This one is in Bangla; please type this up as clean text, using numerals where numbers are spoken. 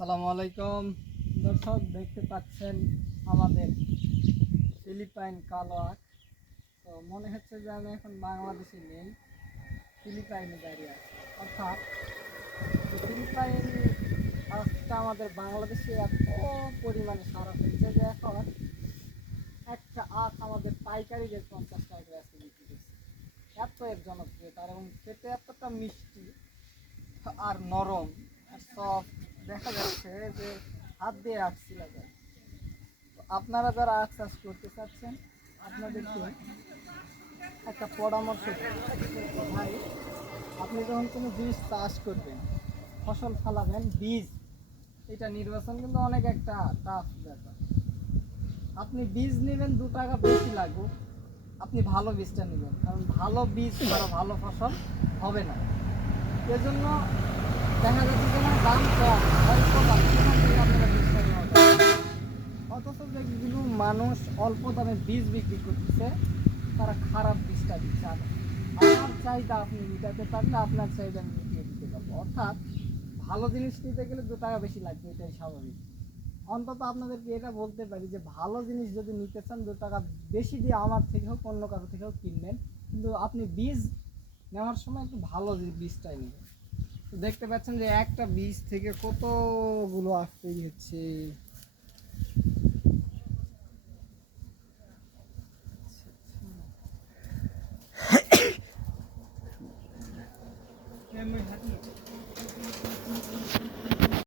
আসসালামু আলাইকুম দর্শক, দেখতে পাচ্ছেন আমাদের ফিলিপাইন কালো আখ। তো মনে হচ্ছে যে আমি এখন বাংলাদেশে নেই, ফিলিপাইনে দাঁড়িয়ে আছি। অর্থাৎ ফিলিপাইন আখটা আমাদের বাংলাদেশে এত পরিমাণে সারা হয়েছে যে এখন একটা আখ আমাদের পাইকারি রেট 50 টাকা করে আজকে বিক্রি করছে। এত এর জনপ্রিয়তা এবং খেতে এতটা মিষ্টি আর নরম আর সফট, দেখা যাচ্ছে যে হাত দিয়ে আখ ছিলা যায়। তো আপনারা যারা আখ চাষ করতে চাচ্ছেন, আপনাদেরকে একটা পরামর্শ দিই। ভাই, আপনি যখন কোনো জিনিস চাষ করবেন, ফসল ফলাবেন, বীজ এটা নির্বাচন কিন্তু অনেক একটা টাফ ব্যাপার। আপনি বীজ নেবেন 2 টাকা বেশি লাগুক, আপনি ভালো বীজটা নেবেন, কারণ ভালো বীজ ছাড়া ভালো ফসল হবে না। এজন্য দেখা যাচ্ছে যেখানে দাম কম, অল্প দাম, সেখান থেকে আপনারা বীজটা নেওয়া যায়। অথচ যেগুলো মানুষ অল্প দামে বীজ বিক্রি করতেছে, তারা খারাপ বীজটা দিচ্ছে। আর আমার চাহিদা আপনি মেটাতে পারলে আপনার চাহিদা আমি মিটিয়ে দিতে পারবো। অর্থাৎ ভালো জিনিস নিতে গেলে 2 টাকা বেশি লাগবে, এটাই স্বাভাবিক। অন্তত আপনাদেরকে এটা বলতে পারি যে ভালো জিনিস যদি নিতে চান, 2 টাকা বেশি দিয়ে আমার থেকে হোক অন্য কারো থেকেও কিনবেন, কিন্তু আপনি বীজ নেওয়ার সময় একটু ভালো বীজটাই নেবেন। তো দেখতে পাচ্ছেন যে একটা বীজ থেকে কতগুলো আখ তৈরি হচ্ছে।